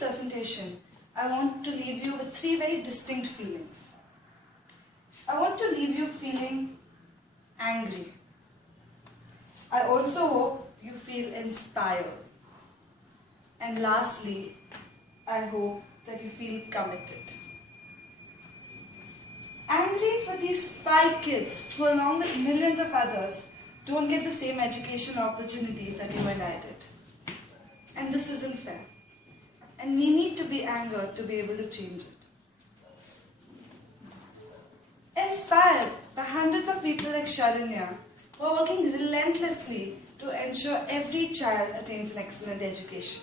presentation, I want to leave you with three very distinct feelings. I want to leave you feeling angry. I also hope you feel inspired. And lastly, I hope that you feel committed. Angry for these 5 kids who, along with millions of others, don't get the same education opportunities that you and I did. And this isn't fair. And we need to be angered to be able to change it. Inspired by hundreds of people like Sharanya, who are working relentlessly to ensure every child attains an excellent education.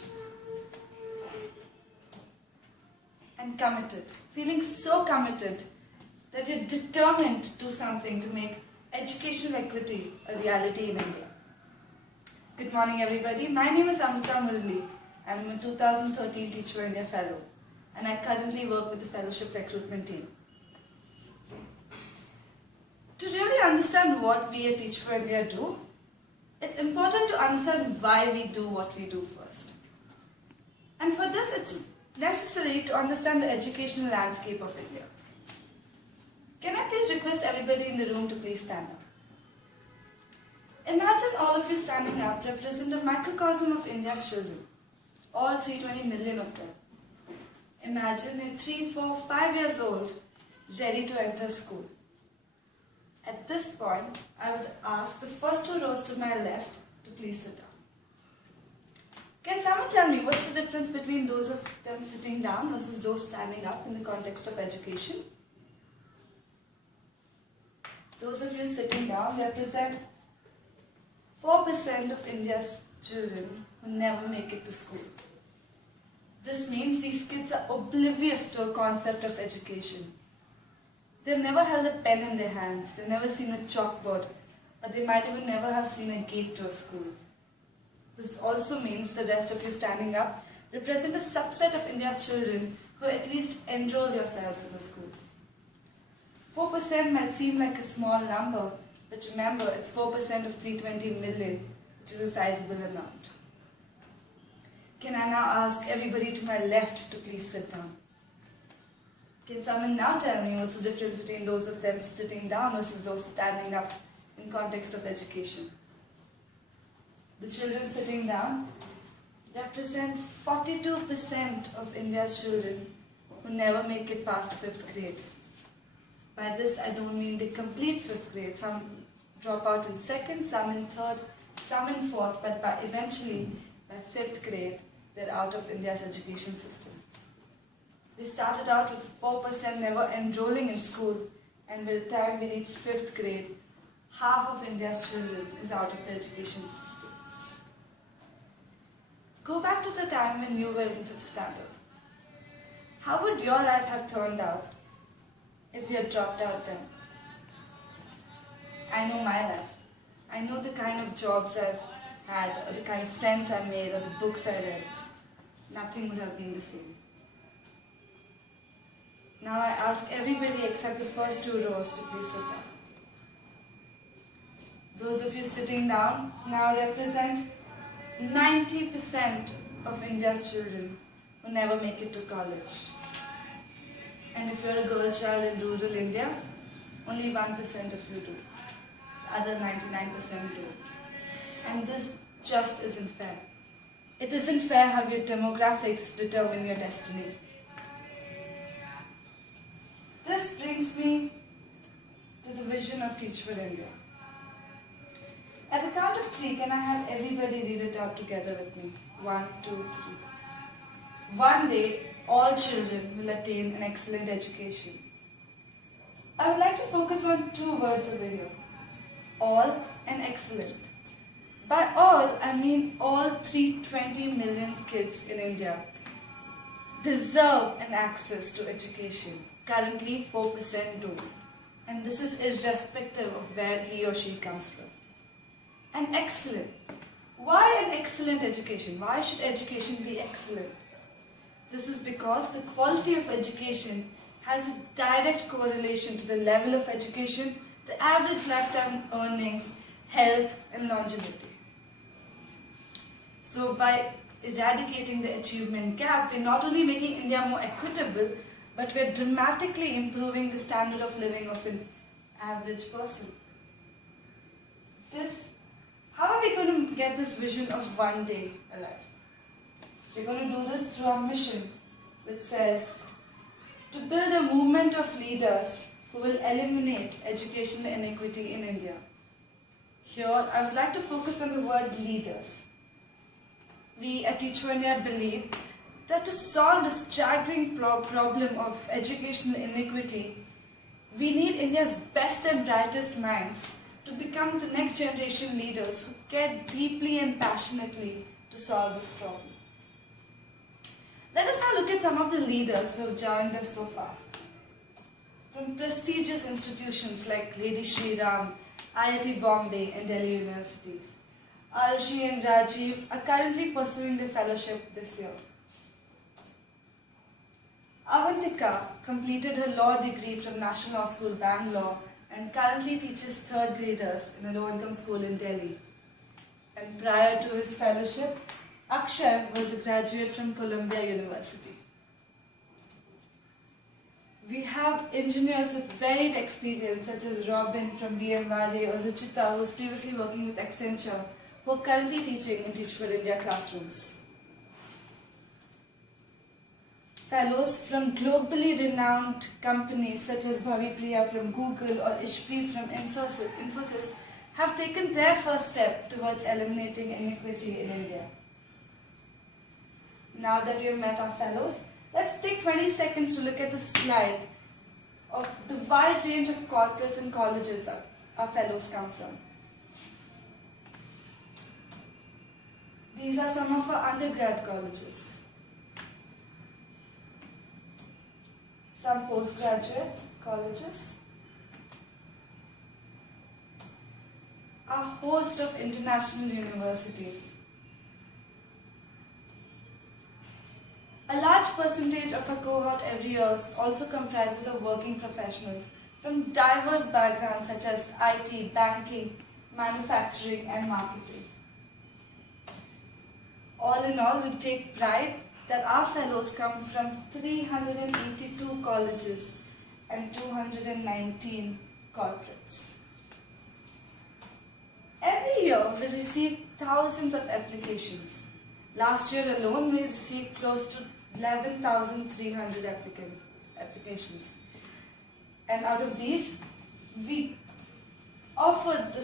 And committed, feeling so committed that you're determined to do something to make educational equity a reality in India. Good morning everybody, my name is Amrita Murali. I'm a 2013 Teach for India Fellow and I currently work with the Fellowship Recruitment team. To really understand what we at Teach for India do, it's important to understand why we do what we do first. And for this, it's necessary to understand the educational landscape of India. Can I please request everybody in the room to please stand up? Imagine all of you standing up represent a microcosm of India's children, all 320 million of them. Imagine you're 3, 4, 5 years old, ready to enter school. At this point, I would ask the first 2 rows to my left to please sit down. Can someone tell me what's the difference between those of them sitting down versus those standing up in the context of education? Those of you sitting down represent 4% of India's children who never make it to school. This means these kids are oblivious to a concept of education. They've never held a pen in their hands, they've never seen a chalkboard, but they might even never have seen a gate to a school. This also means the rest of you standing up represent a subset of India's children who at least enroll yourselves in the school. 4% might seem like a small number, but remember it's 4% of 320 million, which is a sizable amount. Can I now ask everybody to my left to please sit down? Can someone now tell me what's the difference between those of them sitting down versus those standing up in context of education? The children sitting down represent 42% of India's children who never make it past 5th grade. By this I don't mean they complete 5th grade. Some drop out in 2nd, some in 3rd, some in 4th, but eventually by 5th grade they're out of India's education system. They started out with 4% never enrolling in school, and by the time we reach 5th grade, half of India's children is out of the education system. Go back to the time when you were in 5th standard. How would your life have turned out if you had dropped out then? I know my life. I know the kind of jobs I've had, or the kind of friends I made, or the books I read. Nothing would have been the same. Now I ask everybody except the first 2 rows to please sit down. Those of you sitting down now represent 90% of India's children who never make it to college. And if you're a girl child in rural India, only 1% of you do. The other 99% do. And this just isn't fair. It isn't fair how your demographics determine your destiny. This brings me to the vision of Teach for India. At the count of 3, can I have everybody read it out together with me? 1, 2, 3. One day, all children will attain an excellent education. I would like to focus on 2 words over here. All and excellent. By all, I mean all 320 million kids in India deserve an access to education. Currently, 4% do. And this is irrespective of where he or she comes from. And excellent. Why an excellent education? Why should education be excellent? This is because the quality of education has a direct correlation to the level of education, the average lifetime earnings, health, and longevity. So by eradicating the achievement gap, we're not only making India more equitable, but we're dramatically improving the standard of living of an average person. How are we going to get this vision of one day alive? We're going to do this through our mission, which says to build a movement of leaders who will eliminate educational inequity in India. Here, I would like to focus on the word leaders. We at Teacher India believe that to solve this staggering problem of educational inequity, we need India's best and brightest minds to become the next generation leaders who care deeply and passionately to solve this problem. Let us now look at some of the leaders who have joined us so far. From prestigious institutions like Lady Shri Ram, IIT Bombay and Delhi universities, Arshi and Rajiv are currently pursuing their fellowship this year. Avantika completed her law degree from National Law School, Bangalore, and currently teaches third graders in a low-income school in Delhi. And prior to his fellowship, Akshay was a graduate from Columbia University. We have engineers with varied experience such as Robin from BMWA or Ruchita, who was previously working with Accenture, who are currently teaching in Teach for India classrooms. Fellows from globally renowned companies such as Bhavi Priya from Google or Ishpreet from Infosys have taken their first step towards eliminating inequity in India. Now that we have met our fellows, let's take 20 seconds to look at the slide of the wide range of corporates and colleges that our fellows come from. These are some of our undergrad colleges. Some postgraduate colleges, a host of international universities. A large percentage of our cohort every year also comprises of working professionals from diverse backgrounds such as IT, banking, manufacturing and marketing. All in all, we take pride that our fellows come from 382 colleges and 219 corporates. Every year we receive thousands of applications. Last year alone we received close to 11,300 applications. And out of these, we offered the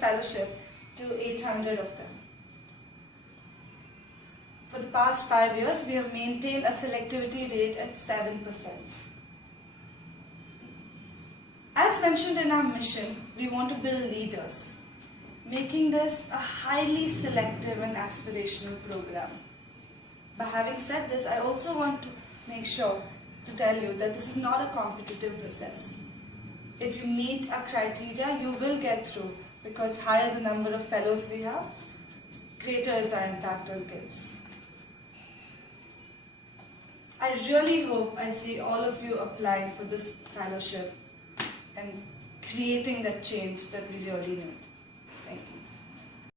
fellowship to 800 of them. For the past 5 years, we have maintained a selectivity rate at 7%. As mentioned in our mission, we want to build leaders, making this a highly selective and aspirational program. By having said this, I also want to make sure to tell you that this is not a competitive process. If you meet our criteria, you will get through, because higher the number of fellows we have, greater is our impact on kids. I really hope I see all of you applying for this fellowship and creating that change that we really need.